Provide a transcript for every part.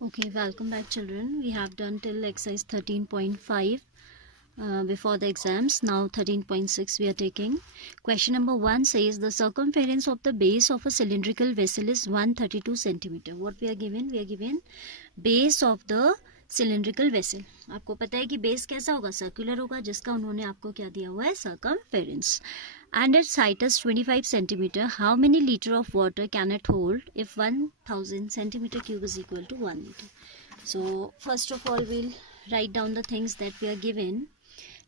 Okay, welcome back children. We have done till exercise 13.5 before the exams. Now 13.6 we are taking. Question number 1 says the circumference of the base of a cylindrical vessel is 132 centimeter. What we are given? We are given base of the cylindrical vessel. आपको पता है कि base कैसा होगा? Circular होगा, जिसका उन्होंने आपको क्या दिया हुआ है? Circumference. And its height is 25 centimeter. How many liter of water can it hold if 1000 centimeter cube is equal to 1 liter? So first of all we'll write down the things that we are given.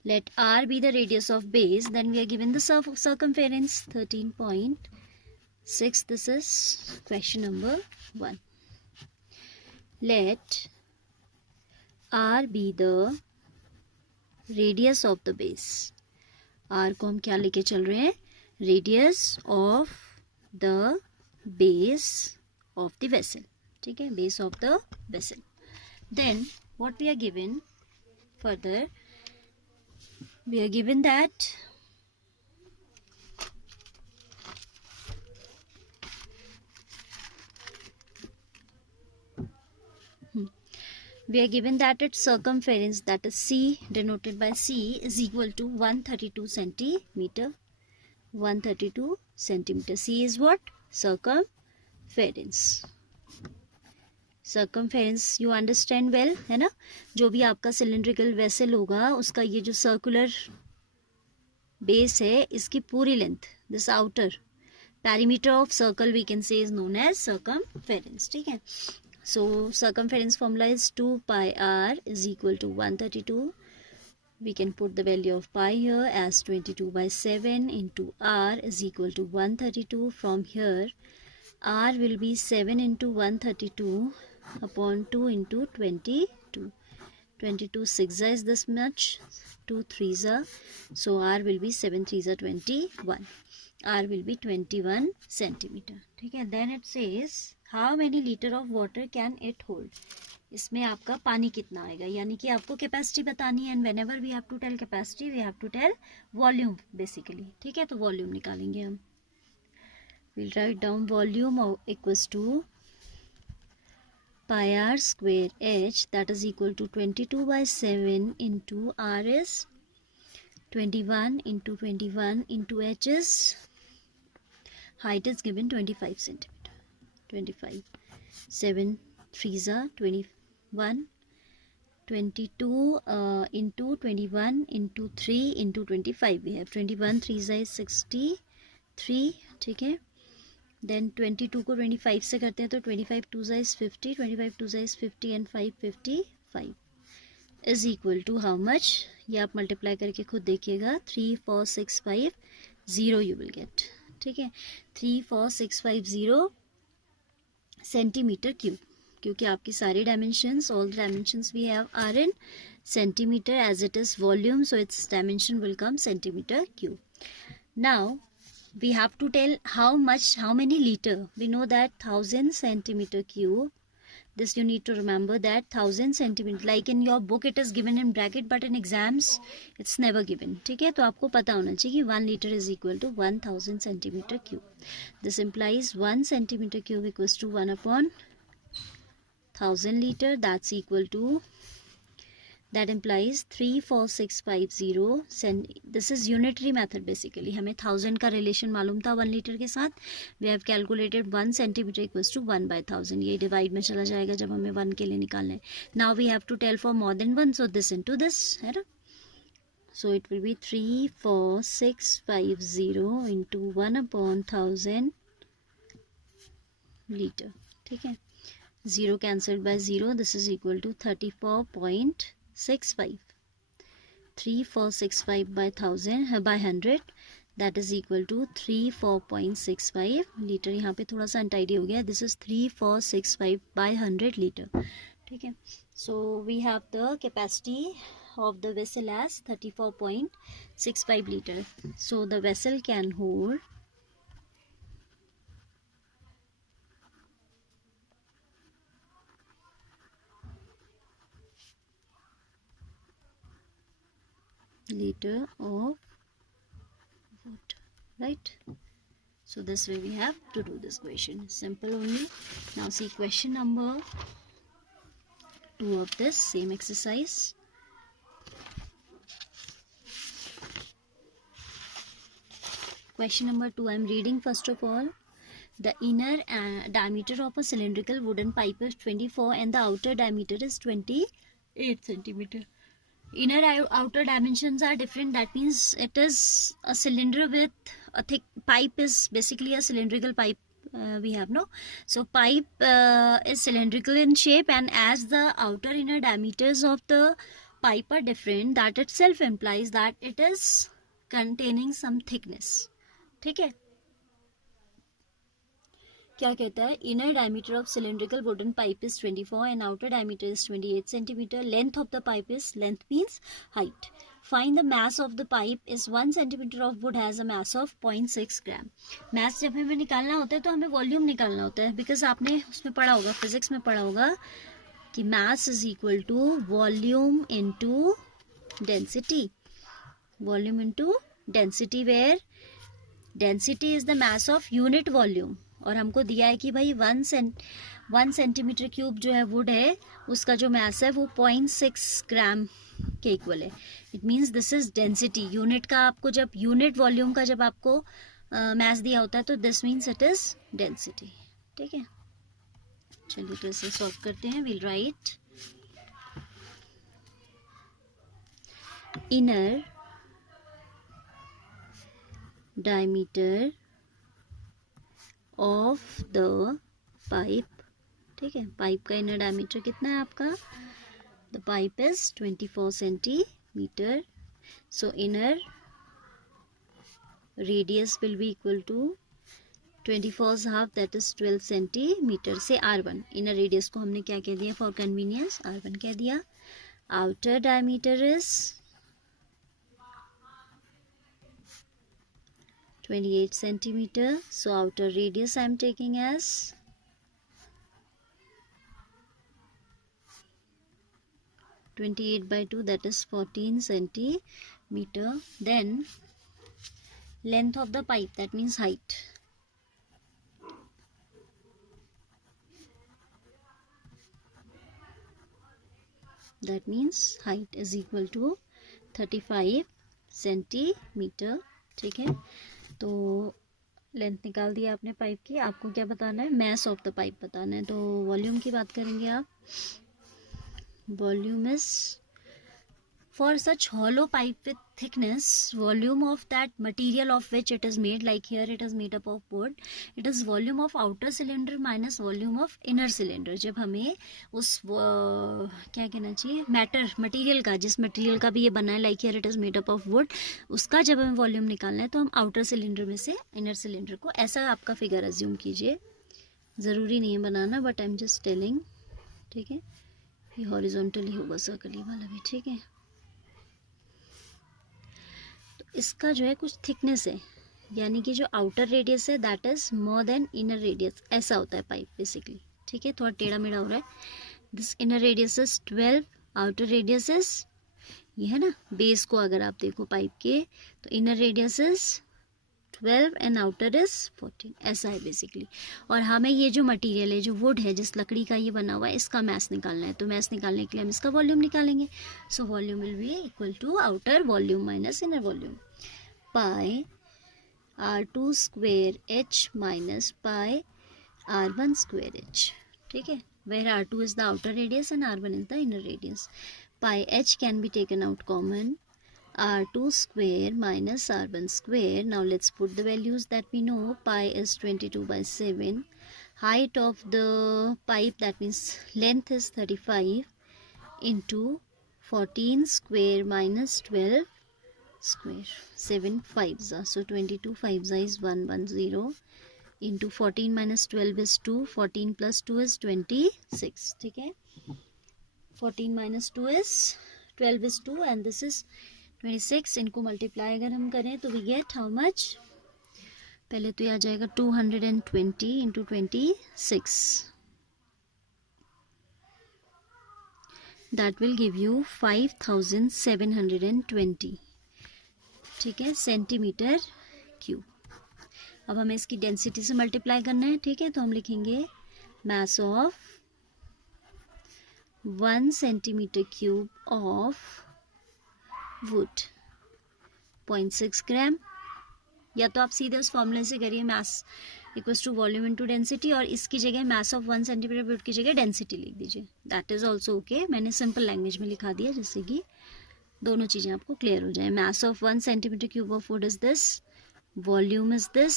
Let R be the radius of base. Then we are given the circumference 13.6. This is question number 1. Let R be the radius of the base. R को हम क्या लेके चल रहे हैं? Radius of the base of the vessel. ठीक है, base of the vessel. Then what we are given further? We are given that its circumference, that is C, denoted by C, is equal to 132 centimeter. 132 centimeter. C is what? Circumference. Circumference you understand well, है ना? जो भी आपका cylindrical vessel होगा, उसका ये जो circular base है, इसकी पूरी length, this outer perimeter of circle we can say is known as circumference. ठीक है? So circumference formula is 2 pi r is equal to 132. We can put the value of pi here as 22 by 7 into r is equal to 132. From here r will be 7 into 132 upon 2 into 22. 22 6 is this much, 2 3s are, so r will be 7 3s are 21. R will be 21 centimeter. ठीक है? Then it says how many liter of water can it hold? इसमें आपका पानी कितना आएगा, यानी कि आपको कैपेसिटी बतानी है. And whenever we have to tell capacity we have to tell volume basically. ठीक है, तो वॉल्यूम निकालेंगे हम. Will write down volume equals to pi r square h, that is equal to 22 by 7 into r is 21 into 21 into h is height is given 25 centimeter. 25 7 3s are 21, 22 into 21 into 3 into 25 we have 21 3s is 63. ठीक है, then 22 को 25 से करते हैं तो 25 2s is 50, 25 2s is 50 and 5 55 is equal to how much? ये आप multiply करके खुद देखिएगा. 34650 यू विल गेट. ठीक है, 34650 सेंटीमीटर क्यूब, क्योंकि आपकी सारी dimensions, all the dimensions we have are in centimetre as it is volume, so its dimension will come centimetre cube. Now we have to tell how much, how many liter. We know that 1000 centimeter cube. This you need to remember that 1000 centimeter, like in your book it is given in bracket, but in exams it's never given. ठीक है, तो आपको पता होना चाहिए कि 1 liter is equal to 1000 centimeter cube. This implies 1 centimeter cube equals to 1 upon 1000 liter. That's equal to, that implies 34650. This is unitary method basically. हमें 1000 का रिलेशन मालूम था 1 लीटर के साथ. We have calculated 1 centimetre equals to 1 by 1000. ये divide में चला जाएगा जब हमें 1 के लिए निकालना है. Now we have to tell for more than 1, so this into this, है ना. So it will be 34650 into 1 upon 1000 litre. ठीक है, 0 cancelled by 0. This is equal to 34.65. 3465 by 1000 by 100, that is equal to 34.65 litre. यहाँ पे थोड़ा सा untidy हो गया. This is 3465 by 100 litre. ठीक है, so we have the capacity of the vessel as 34.65 liter. So the vessel can hold liter of water, right? So this way we have to do this question. Simple only. Now see question number 2 of this same exercise. Question number 2, I am reading first of all. The inner diameter of a cylindrical wooden pipe is 24 and the outer diameter is 28 centimeter. Inner outer dimensions are different. That means it is a cylinder with a thick pipe is basically a cylindrical pipe. We have no, so pipe is cylindrical in shape, and as the outer inner diameters of the pipe are different, that itself implies that it is containing some thickness. ठीक है, क्या कहता है? Inner diameter of cylindrical wooden pipe is 24 and outer diameter is 28 centimetre. Length of the pipe is, length means height. Find the mass of the pipe is 1 centimetre of would has a mass of 0.6 ग्राम. मास जब हमें निकालना होता है तो हमें volume निकालना होता है, बिकॉज आपने उसमें पढ़ा होगा, फिजिक्स में पढ़ा होगा कि mass is equal to volume into density. Volume into density, where density is the mass of unit volume. और हमको दिया है कि भाई 1 सेंटीमीटर क्यूब जो है वुड है, उसका जो मास है वो 0.6 ग्राम के इक्वल है. It means this is density. Unit का आपको जब यूनिट वॉल्यूम का जब आपको मास दिया होता है तो this means it is density. ठीक है, चलिए तो इसे सॉल्व करते हैं. Will write inner diameter of the pipe. ठीक है, पाइप का इनर डायमीटर कितना है आपका? The pipe is 24 centimetre. So inner radius will be equal to 24 half, that is 12 centimetre. Say R1, inner radius को हमने क्या कह दिया फॉर कन्वीनियंस? R1 कह दिया. Outer diameter is 28 centimeter. So outer radius I am taking as 28 by 2, that is 14 centimeter. Then length of the pipe, that means height. That means height is equal to 35 centimeter. ठीक है, तो length निकाल दिया आपने pipe की. आपको क्या बताना है? मास ऑफ द पाइप बताना है. तो वॉल्यूम की बात करेंगे आप. Volume is for such hollow pipe with thickness, volume of that material of which it is made, like here it is made up of would, it is volume of outer cylinder minus volume of inner cylinder. जब हमें उस क्या कहना चाहिए, matter material का, जिस material का भी ये बना है, like here it is made up of would, उसका जब हमें वॉल्यूम निकालना है तो हम आउटर सिलेंडर में से इनर सिलेंडर को, ऐसा आपका फिगर अज्यूम कीजिए. ज़रूरी नहीं है बनाना, but I am just telling. ठीक है, ये हॉरिजॉन्टली होगा सर्कली वाला भी. ठीक है, इसका जो है कुछ थिकनेस है, यानी कि जो आउटर रेडियस है that is more than inner radius. ऐसा होता है पाइप बेसिकली. ठीक है, थोड़ा टेढ़ा मेढ़ा हो रहा है. This inner radius is 12, outer radius is, ये है ना, बेस को अगर आप देखो पाइप के, तो inner radius is 12 and outer is 14. ऐसा है बेसिकली. और हमें ये जो मटेरियल है, जो वुड है, जिस लकड़ी का ये बना हुआ है, इसका मास निकालना है. तो मास निकालने के लिए हम इसका वॉल्यूम निकालेंगे. So volume will be equal to outer volume minus inner volume. Pi R2 square H minus pi R1 square H. ठीक है, where R2 is the outer radius and R1 is the inner radius. Pi H can be taken out common. R2 square minus R1 square. Now let's put the values that we know. Pi is 22 by 7. Height of the pipe, that means length, is 35 into 14 square minus 12 square. 7 5s are, so 22 5s is 110 into 14 minus 12 is 2. 14 plus 2 is 26. ठीक है, 14 minus 2 is 12 is 2 and this is 26. इनको multiply अगर हम करें तो we get how much? पहले तो ये आ जाएगा 220 into 26. That will give you 5720. ठीक है, सेंटीमीटर क्यूब. अब हमें इसकी डेंसिटी से मल्टीप्लाई करना है. ठीक है, तो हम लिखेंगे mass of 1 centimeter cube of wood 0.6 ग्राम. या तो आप सीधे उस फॉर्मूले से करिए mass equals to volume into density, और इसकी जगह मास ऑफ 1 सेंटीमीटर वुड की जगह डेंसिटी लिख दीजिए. That is also okay. मैंने सिंपल लैंग्वेज में लिखा दिया जिससे कि दोनों चीज़ें आपको क्लियर हो जाए. मास of 1 centimetre cube of would is this, volume is this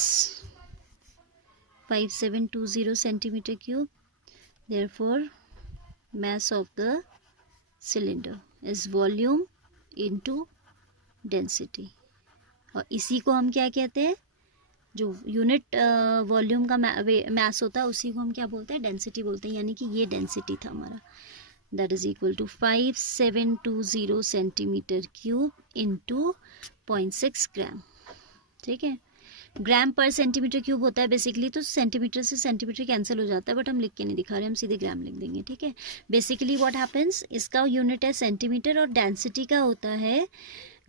5720 centimeter cube. Therefore, mass of the cylinder is volume into density. और इसी को हम क्या कहते हैं, जो यूनिट वॉल्यूम का मैस होता है उसी को हम क्या बोलते हैं, डेंसिटी बोलते हैं. यानी कि ये डेंसिटी था हमारा. That is equal to 5720 centimetre cube into 0.6 gram. ठीक है. ग्राम पर सेंटीमीटर क्यूब होता है बेसिकली, तो सेंटीमीटर से सेंटीमीटर कैंसिल हो जाता है, बट हम लिख के नहीं दिखा रहे, हम सीधे ग्राम लिख देंगे. ठीक है. बेसिकली व्हाट हैपेंस, इसका यूनिट है सेंटीमीटर और डेंसिटी का होता है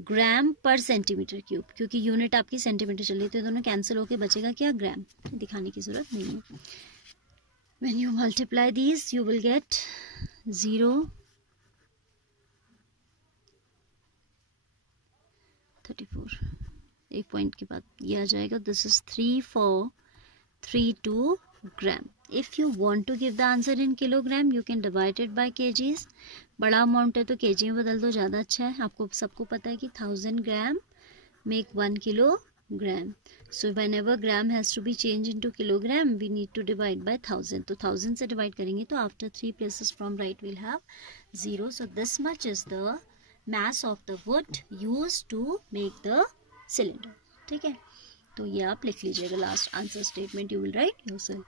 ग्राम पर सेंटीमीटर क्यूब, क्योंकि यूनिट आपकी सेंटीमीटर चल रही है तो दोनों कैंसिल होकर बचेगा क्या, ग्राम. दिखाने की जरूरत नहीं है. When you multiply these you will get 0.34. एक पॉइंट के बाद ये आ जाएगा. This is 3432 gram. If you want to give the answer in kilogram you can divide it by KGs. बड़ा अमाउंट है तो केजी में बदल दो, ज़्यादा अच्छा है. आपको सबको पता है कि 1000 gram make 1 kilogram. So whenever gram has to be change into kilogram we need to divide by 1000. तो 1000 से डिवाइड करेंगे तो after 3 places from right will have 0. So this much is the mass of the wood used to make the cylinder. ठीक है. तो ये आप लिख लीजिएगा. Last answer statement you will write yourself.